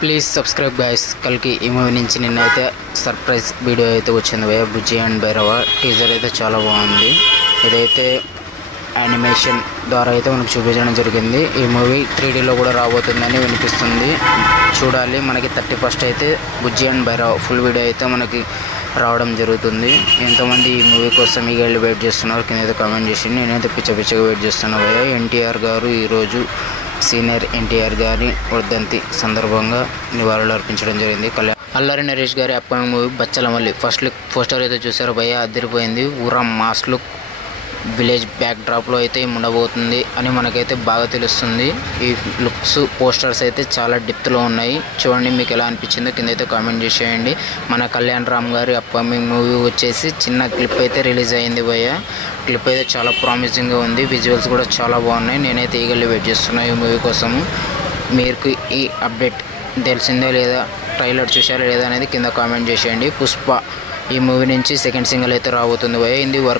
Please subscribe guys. కల్కి ఈ movie నుంచి నిన్నైతే సర్ప్రైజ్ వీడియో అయితే వచ్చింది భయ్య. బుజ్జి అండ్ భైరవ టీజర్ అయితే చాలా బాగుంది. ఇదైతే యానిమేషన్ ద్వారా అయితే మనకు చూపించడం జరిగింది. ఈ మూవీ 3Dలో కూడా రాబోతుందని వినిపిస్తుంది. చూడాలి. మనకి 31st అయితే బుజ్జి అండ్ భైరవ ఫుల్ వీడియో అయితే మనకి రావడం జరుగుతుంది. ఎంతమంది ఈ మూవీ కోసం ఈగర్లీ వెయిట్ చేస్తున్నారు కింద అయితే కామెంట్ చేసి. నేనైతే పిచ్చగా వెయిట్ చేస్తున్నా భయ్య. ఎన్టీఆర్ గారు ఈరోజు సీనియర్ ఎన్టీఆర్ గారి వర్ధంతి సందర్భంగా నివాళులు అర్పించడం జరిగింది. అల్లరి నరేష్ గారి upcoming movie Bachhala Malli first look poster అయితే చూసారు భయ్య. అదిరిపోయింది. ఊరా మాస్ లుక్ విలేజ్ బ్యాక్ డ్రాప్లో అయితే ఉండబోతుంది అని మనకైతే బాగా తెలుస్తుంది. ఈ లుక్స్ పోస్టర్స్ అయితే చాలా డెప్త్లో ఉన్నాయి. చూడండి మీకు ఎలా అనిపించిందో కింద అయితే కామెంట్ చేసేయండి. మన కళ్యాణ్ రామ్ గారి అప్కమింగ్ మూవీ వచ్చేసి చిన్న క్లిప్ అయితే రిలీజ్ అయింది భయ్య. క్లిప్ అయితే చాలా ప్రామిసింగ్గా ఉంది. విజువల్స్ కూడా చాలా బాగున్నాయి. నేనైతే ఈగర్లీ వెయిట్ చేస్తున్నాను ఈ మూవీ కోసము. మీకు ఈ అప్డేట్ తెలిసిందో లేదా, ట్రైలర్ చూసారా లేదా అనేది కింద కామెంట్ చేసేయండి. పుష్ప ఈ మూవీ నుంచి సెకండ్ సింగిల్ అయితే రాబోతుంది భయ్య. ఇది వర్క్